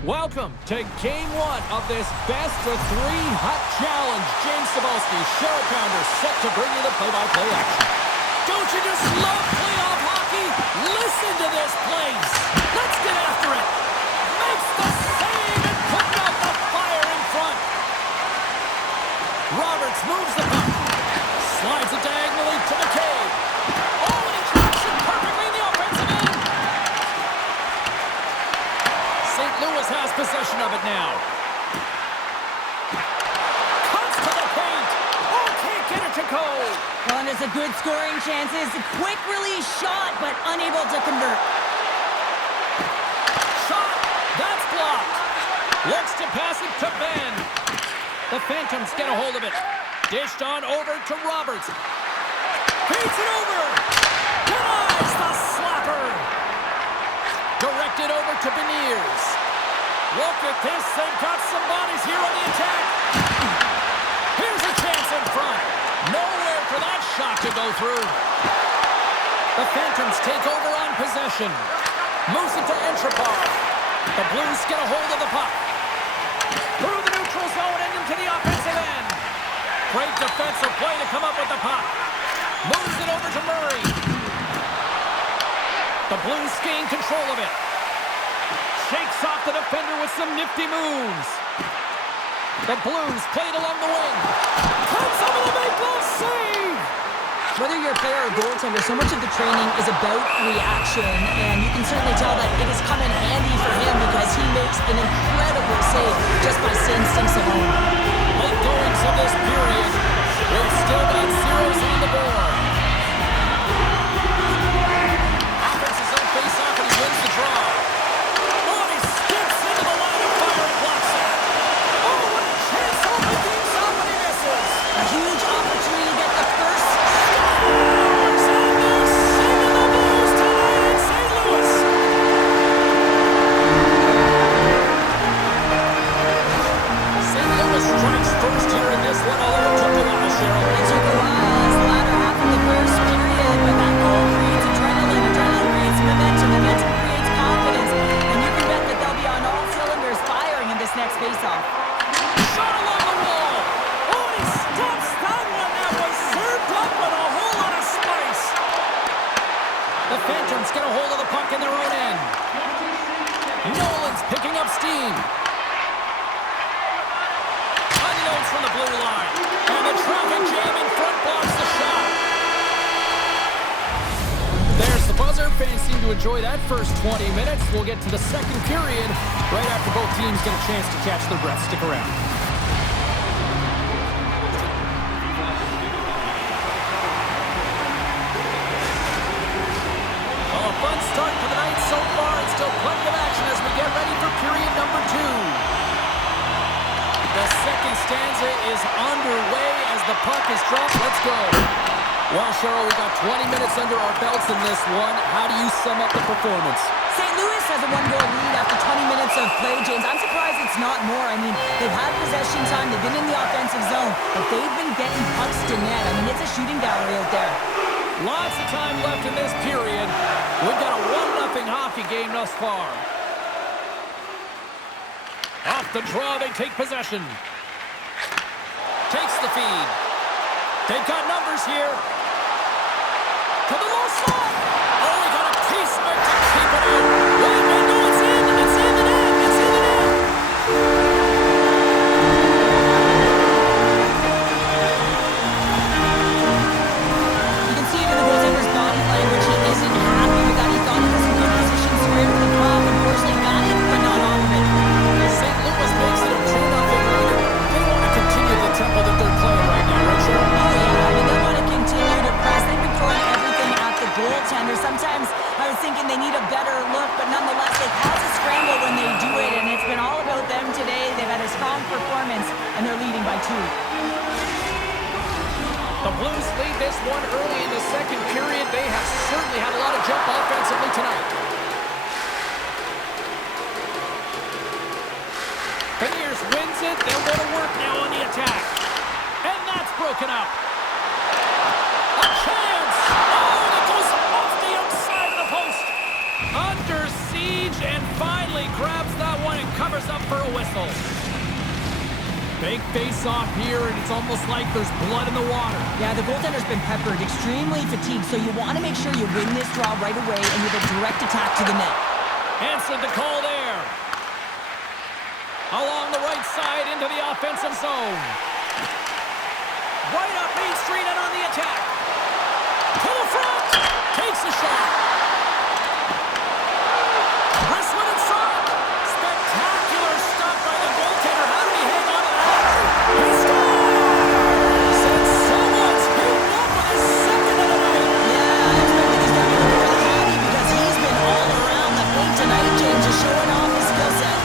Welcome to Game 1 of this best-of-3 hot challenge. James Cebulski, Cheryl Pounder, set to bring you the play-by-play action. Don't you just love playoff hockey? Listen to this place. Let's get after it. Makes the save and putting out the fire in front. Roberts moves the puck. Slides it diagonally to McCabe. Oh, and he tracks it perfectly in the offensive end. St. Louis has possession of it now. Cuts to the paint. Oh, can't get it to go. Well, and there's a good scoring chances. A quick release shot, but unable to convert. Shot. That's blocked. Looks to pass it to Ben. The Phantoms get a hold of it. Dished on over to Roberts. Feeds it over. Denies the slapper. Directed over to Beniers. Look at this. They've got some bodies here on the attack. Here's a chance in front. Nowhere for that shot to go through. The Phantoms take over on possession. Moves it to Entropar. The Blues get a hold of the puck. Through the neutral zone and into the offensive end. Great defensive play to come up with the puck. Moves it over to Murray. The Blues gain control of it. Shakes off the defender with some nifty moves. The Blues played along the wing. Comes over the make glove save. Whether you're a player or goaltender, so much of the training is about reaction, and you can certainly tell that it has come in handy for him because he makes an incredible save just by instincts alone. Late goings of this period. We've still got zeros on the board. Offense is on face-off and he wins the draw. Oh, he skips into the line of fire and blocks it. Oh, what a chance to open things up, and he misses. A huge opportunity to get the first. Scores, and they're sending the Blues tonight in St. Louis. St. Louis strikes first here in this one, although it took a while, Cheryl. It took a while as the latter half of the first period, but that goal creates adrenaline. Adrenaline creates momentum. Momentum creates confidence. And you can bet that they'll be on all cylinders firing in this next faceoff. Shot along the wall. Oh, and he stops that one. That was served up with a whole lot of spice. The Phantoms get a hold of the puck in their own end. Nolan's picking up steam. Unloads from the blue line. And the traffic jam in front blocks the shot. There's the buzzer. Fans seem to enjoy that first 20 minutes. We'll get to the second period right after both teams get a chance to catch their breath. Stick around. Well, a fun start to the night so far, and still plenty of action as we get ready for period number 2. The second stanza is underway as the puck is dropped. Let's go. Well, Cheryl, we got 20 minutes under our belts in this one. How do you sum up the performance? St. Louis has a one-goal lead after 20 minutes of play, James. I'm surprised it's not more. I mean, they've had possession time. They've been in the offensive zone, but they've been getting pucks to net. I mean, it's a shooting gallery out there. Lots of time left in this period. We've got a 1-0 hockey game thus far. Off the draw, they take possession. Takes the feed. They've got numbers here. To the low slot. Oh, we got a piece of it to keep it out. Well, no, it's in. It's in the net. It's in the net. You can see it in the goaltender's body language. He isn't happy with that. He thought he was in good position, square to the top. Unfortunately, got it, but not all of it. St. Louis makes it a 2-0 lead. They want to continue the tempo that they're playing right now, right, Cheryl? Oh, yeah. I mean, they want to continue to press. They've been throwing everything at the goaltender. Sometimes I was thinking they need a better look, but nonetheless, they cause a scramble when they do it, and it's been all about them today. They've had a strong performance, and they're leading by 2. The Blues lead this one early in the second period. They have certainly had a lot of jump offensively tonight. Beniers wins it. They'll go to work now on the attack. And that's broken up. A chance! Oh, and it goes off the outside of the post. Under siege and finally grabs that one and covers for a whistle. Big face-off here, and it's almost like there's blood in the water. Yeah, the goaltender's been peppered, extremely fatigued, so you want to make sure you win this draw right away and with a direct attack to the net. Answered the call there. Along the right side into the offensive zone. Right up Main Street and on the attack. To the front. Takes a shot. Wrestling inside. Spectacular stuff by the goaltender. How did he hang on to that? He scores! And someone's heating up with his second of the night. Yeah, I expect that he's going to be really happy because he's been all around the paint tonight, James, just showing off his skill set.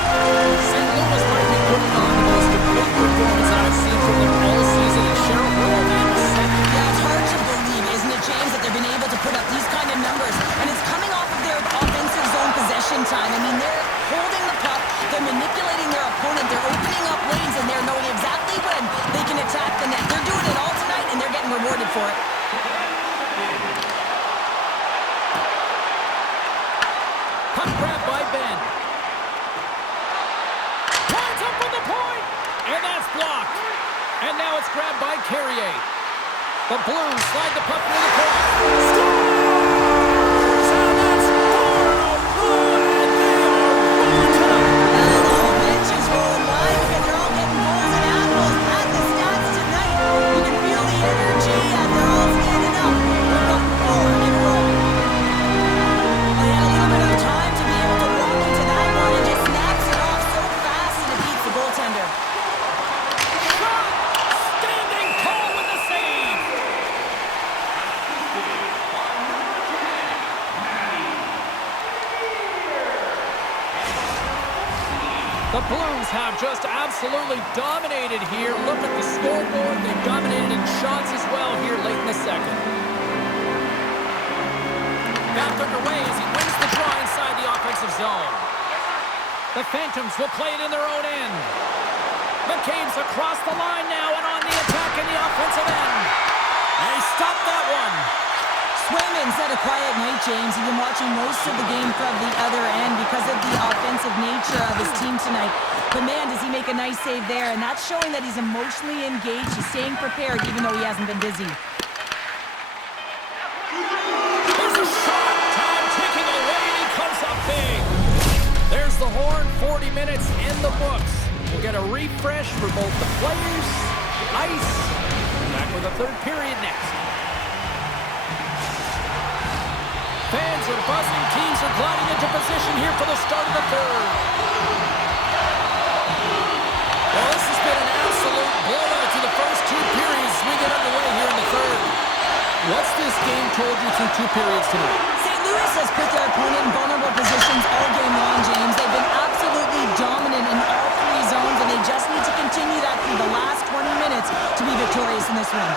St. Louis might be putting on the most complete performance that I've seen from them all season. And Cheryl, we're only in the second. Yeah, it's hard to believe, isn't it, James, that they've been able to put up these kind of numbers. And it's coming off of their offensive zone possession time. I mean, they're holding the puck, they're manipulating their opponent, they're opening up lanes, and they're knowing exactly when they can attack the net. They're doing it all tonight, and they're getting rewarded for it. Puck grab by Ben. Lines up from the point, and that's blocked. And now it's grabbed by Carrier. The Blues slide the puck near the point. Scores! And that's 4-0, and they are rolling tonight. Well, the whole bench is rolling wide because they're all getting goals and apples at the stats tonight. You can feel the energy as they're all standing up. We've got 4 in a row. They had a little bit of time to be able to walk into that one and just snaps it off so fast and it beats the goaltender. Shot! Standing tall with the save. The Blues have just absolutely dominated here. Look at the scoreboard. They've dominated in shots as well here late in the second. Back underway as he wins the draw inside the offensive zone. The Phantoms will play it in their own end. McCabe's across the line now and on the attack in the offensive end. And he stopped that one. Swayman's had a quiet night, James. He's been watching most of the game from the other end because of the offensive nature of his team tonight. But man, does he make a nice save there, and that's showing that he's emotionally engaged. He's staying prepared even though he hasn't been busy. There's a shot. Time ticking away, and he comes up big. There's the horn. 40 minutes in the books. We'll get a refresh for both the players, ice. Back with the third period next. Fans are buzzing. Teams are gliding into position here for the start of the third. Well, this has been an absolute blowout through the first 2 periods as we get underway here in the third. What's this game told you through 2 periods tonight? St. Louis has put their opponent in vulnerable positions all game long, James. They've been absolutely dominant in all 3 zones, and they just need to continue that through the last 20 minutes to be victorious in this one.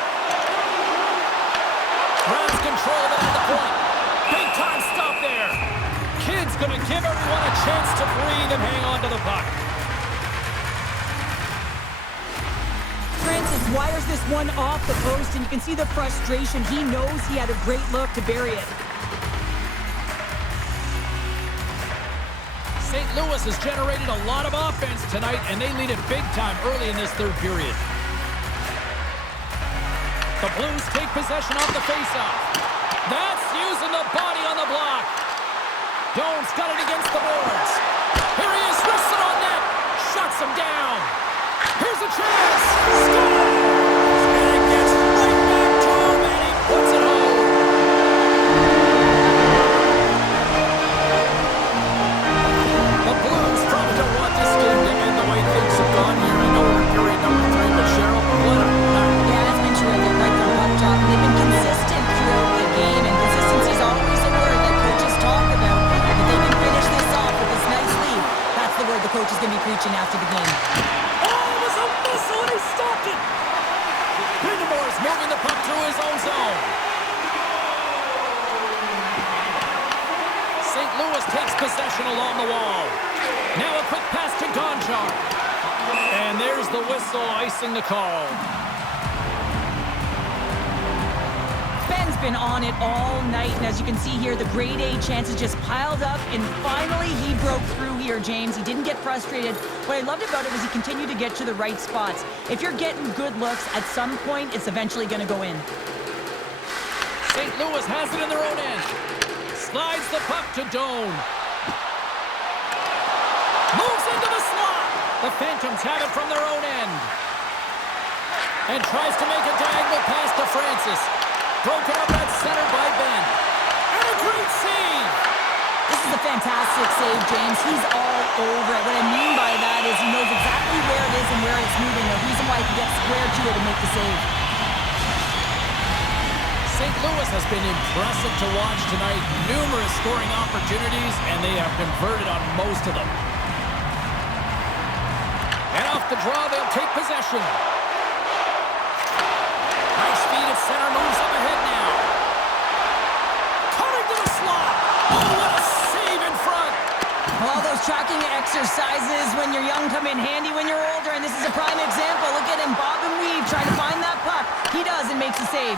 Grabs control of it at the point. Big time stop there. Kid's going to give everyone a chance to breathe and hang on to the puck. Francis wires this one off the post, and you can see the frustration. He knows he had a great look to bury it. St. Louis has generated a lot of offense tonight, and they lead it big time early in this third period. The Blues take possession off the faceoff. That's using the body on the block. Jones got it against the boards. Here he is, wrists it on net. Shuts him down. Here's a chance. Scores! And it gets right back to him, and he puts it home. The Blues probably don't want this game to end the way things have gone here. I know we're in period number 3, but Cheryl, what a night. Yeah, it's been terrific right from puck drop. They've been consistent throughout the game, and consistency is always a word that coaches talk about. If they can finish this off with this nice lead, that's the word the coach is going to be preaching after the game. Oh, it was a missile, and he stopped it. Pindermore's moving the puck through his own zone. St. Louis takes possession along the wall. Now a quick pass to Gonchar. And there's the whistle icing the call. Ben Boston's been on it all night, and as you can see here, the grade A chances just piled up, and finally he broke through here, James. He didn't get frustrated. What I loved about it was he continued to get to the right spots. If you're getting good looks, at some point, it's eventually going to go in. St. Louis has it in their own end. Slides the puck to Doan. Moves into the slot. The Phantoms have it from their own end. And tries to make a diagonal pass to Francis. Broken up at center by Ben. And a great save! This is a fantastic save, James. He's all over it. What I mean by that is he knows exactly where it is and where it's moving. The reason why he can get square to it and make the save. St. Louis has been impressive to watch tonight. Numerous scoring opportunities, and they have converted on most of them. And off the draw, they'll take possession. High speed at center, moves up ahead now. Cutting to the slot. Oh, what a save in front. All those tracking exercises when you're young come in handy when you're older, and this is a prime example. Look at him, bob and weave, trying to find that puck. He does and makes a save.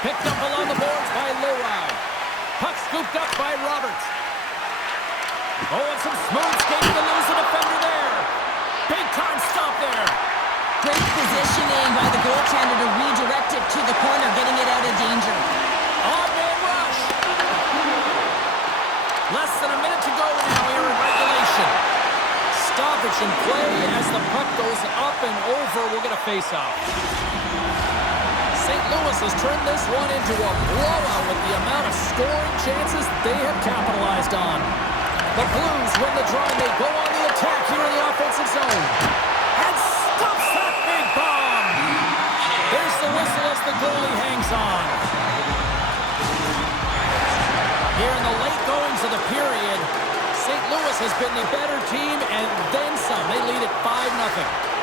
Picked up along the boards by Lowry. Puck scooped up by Roberts. Oh, and some smooth skating to lose the defender there. Big time stop there. Great positioning by the goaltender to redirect it to the corner, getting it out of danger. On-man rush. Less than a minute to go now here in regulation. Stoppage in play as the puck goes up and over. We'll get a face-off. St. Louis has turned this one into a blowout with the amount of scoring chances they have capitalized on. The Blues win the draw and they go on the attack here in the offensive zone. And stuffs that big bomb. There's the whistle as the goalie hangs on. Here in the late goings of the period, St. Louis has been the better team and then some. They lead at 5-0.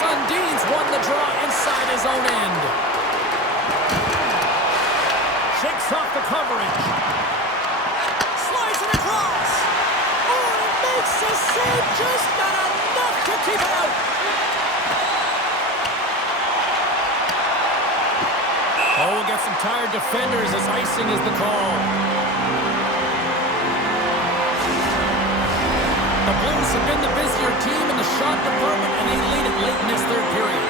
Sundin's won the draw inside his own end. Shakes off the coverage. Slides it across. Oh, and makes a save. Just not enough to keep it out. Oh, we'll get some tired defenders as icing is the call. The Blues have been the busier team in the shot department, and they lead it late in this third period.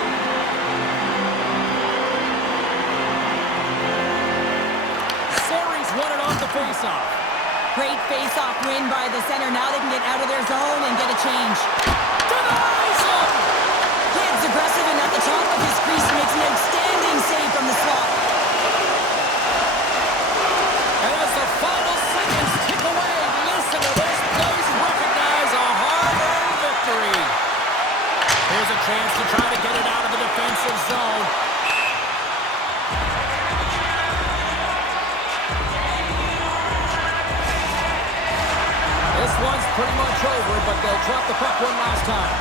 Sori's won it off the faceoff. Great face-off win by the center. Now they can get out of their zone and get a change. Denies him! Kidd's aggressive and at the top of his crease makes an outstanding save from the slot. And as the final seconds tick away, listen to this place recognize a hard-earned victory. Here's a chance to try to get it out of the defensive zone. This one's pretty much over, but they'll drop the puck one last time.